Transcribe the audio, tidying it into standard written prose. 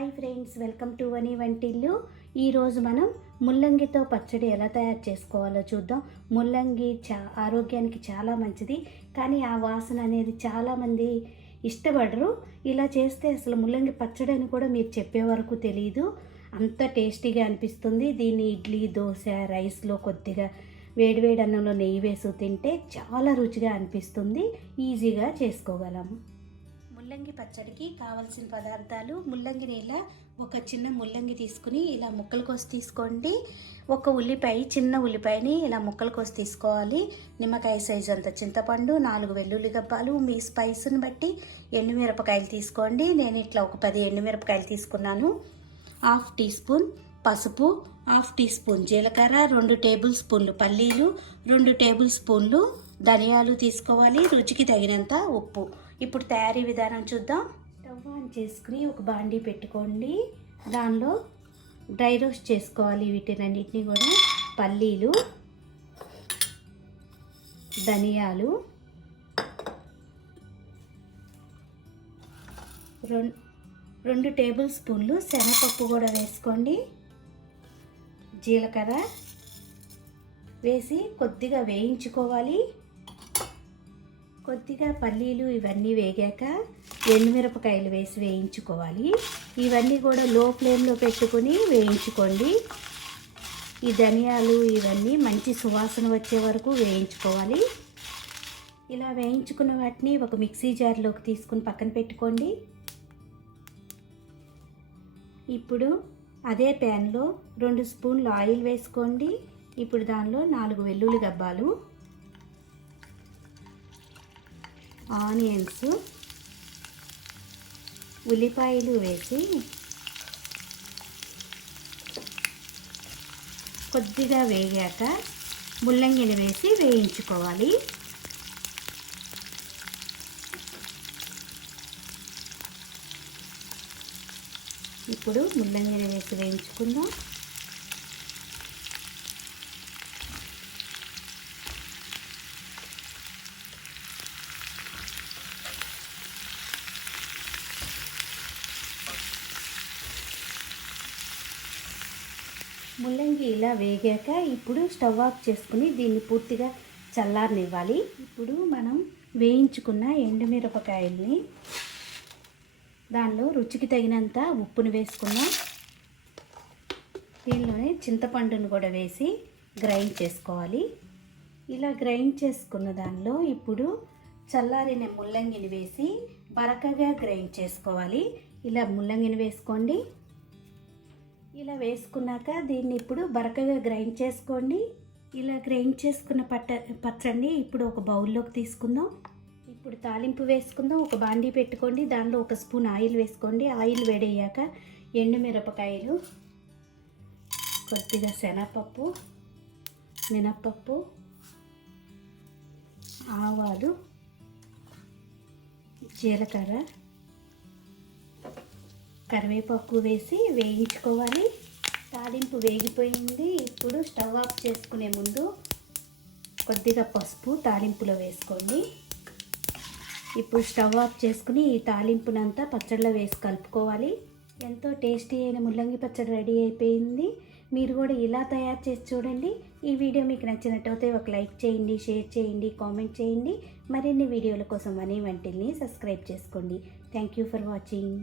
Hi friends, welcome to వని వంటిల్లు. ఈరోజు మనం ముల్లంగితో పచ్చడి ఎలా తయారు చేసుకోవాలో చూద్దాం. ముల్లంగి ఆరోగ్యానికి చాలా మంచిది, కానీ ఆ వాసన అనేది చాలామంది ఇష్టపడరు. ఇలా చేస్తే అసలు ముల్లంగి పచ్చడి అని కూడా మీరు చెప్పే వరకు తెలియదు, అంత టేస్టీగా అనిపిస్తుంది. దీన్ని ఇడ్లీ, దోశ, రైస్లో కొద్దిగా వేడివేడి అన్నంలో నెయ్యి వేసి తింటే చాలా రుచిగా అనిపిస్తుంది. ఈజీగా చేసుకోగలము. ముల్లంగి పచ్చడికి కావలసిన పదార్థాలు: ముల్లంగిని ఇలా ఒక చిన్న ముల్లంగి తీసుకుని ఇలా ముక్కలు కోసి తీసుకోండి. ఒక ఉల్లిపాయ, చిన్న ఉల్లిపాయని ఇలా ముక్కలు కోసి తీసుకోవాలి. నిమ్మకాయ సైజు అంత చింతపండు, 4 వెల్లుల్లి గబ్బాలు, మీ స్పైస్ని బట్టి ఎండుమిరపకాయలు తీసుకోండి. నేను ఇట్లా ఒక 10 ఎండుమిరపకాయలు తీసుకున్నాను. 1/2 టీ స్పూన్ పసుపు, 1/2 టీ స్పూన్ జీలకర్ర, 2 టేబుల్ స్పూన్లు పల్లీలు, 2 టేబుల్ స్పూన్లు ధనియాలు తీసుకోవాలి. రుచికి తగినంత ఉప్పు. ఇప్పుడు తయారీ విధానం చూద్దాం. స్టవ్ ఆన్ చేసుకుని ఒక బాండీ పెట్టుకోండి. దానిలో డ్రై రోస్ట్ చేసుకోవాలి వీటినన్నిటిని కూడా. పల్లీలు, ధనియాలు, 2 టేబుల్ స్పూన్లు శనగపప్పు కూడా వేసుకోండి. జీలకర్ర వేసి కొద్దిగా వేయించుకోవాలి. కొద్దిగా పల్లీలు ఇవన్నీ వేగాక ఎండుమిరపకాయలు వేసి వేయించుకోవాలి. ఇవన్నీ కూడా లో ఫ్లేమ్లో పెట్టుకుని వేయించుకోండి. ఈ ధనియాలు ఇవన్నీ మంచి సువాసన వచ్చే వరకు వేయించుకోవాలి. ఇలా వేయించుకున్న వాటిని ఒక మిక్సీ జార్లోకి తీసుకుని పక్కన పెట్టుకోండి. ఇప్పుడు అదే ప్యాన్లో 2 స్పూన్లు ఆయిల్ వేసుకోండి. ఇప్పుడు దానిలో 4 వెల్లుల్లి గబ్బాలు, ఆనియన్స్, ఉల్లిపాయలు వేసి కొద్దిగా వేగాక ముల్లంగిని వేసి వేయించుకోవాలి. ఇప్పుడు ముల్లంగిని వేసి వేయించుకుందాం. ముల్లంగి ఇలా వేగాక ఇప్పుడు స్టవ్ ఆఫ్ చేసుకుని దీన్ని పూర్తిగా చల్లారనివ్వాలి. ఇప్పుడు మనం వేయించుకున్న ఎండుమిరపకాయల్ని దానిలో రుచికి తగినంత ఉప్పును వేసుకుందాం. దీనిలోనే చింతపండును కూడా వేసి గ్రైండ్ చేసుకోవాలి. ఇలా గ్రైండ్ చేసుకున్న దానిలో ఇప్పుడు చల్లారిన ముల్లంగిని వేసి బరకగా గ్రైండ్ చేసుకోవాలి. ఇలా ముల్లంగిని వేసుకోండి. ఇలా వేసుకున్నాక దీన్ని ఇప్పుడు బరకగా గ్రైండ్ చేసుకోండి. ఇలా గ్రైండ్ చేసుకున్న పచ్చడిని ఇప్పుడు ఒక బౌల్లోకి తీసుకుందాం. ఇప్పుడు తాలింపు వేసుకుందాం. ఒక బాండీ పెట్టుకోండి. దానిలో 1 స్పూన్ ఆయిల్ వేసుకోండి. ఆయిల్ వేడయ్యాక ఎండుమిరపకాయలు, కొద్దిగా శనగపప్పు, మినప్పప్పు, ఆవాలు, జీలకర్ర, కరివేపాకు వేసి వేయించుకోవాలి. తాలింపు వేగిపోయింది. ఇప్పుడు స్టవ్ ఆఫ్ చేసుకునే ముందు కొద్దిగా పసుపు తాలింపులో వేసుకోండి. ఇప్పుడు స్టవ్ ఆఫ్ చేసుకుని ఈ తాలింపునంతా పచ్చడిలో వేసి కలుపుకోవాలి. ఎంతో టేస్టీ అయిన ముల్లంగి పచ్చడి రెడీ అయిపోయింది. మీరు కూడా ఇలా తయారు చేసి చూడండి. ఈ వీడియో మీకు నచ్చినట్టయితే ఒక లైక్ చేయండి, షేర్ చేయండి, కామెంట్ చేయండి. మరిన్ని వీడియోల కోసం వని వంటిల్ని సబ్స్క్రైబ్ చేసుకోండి. Thank you for watching.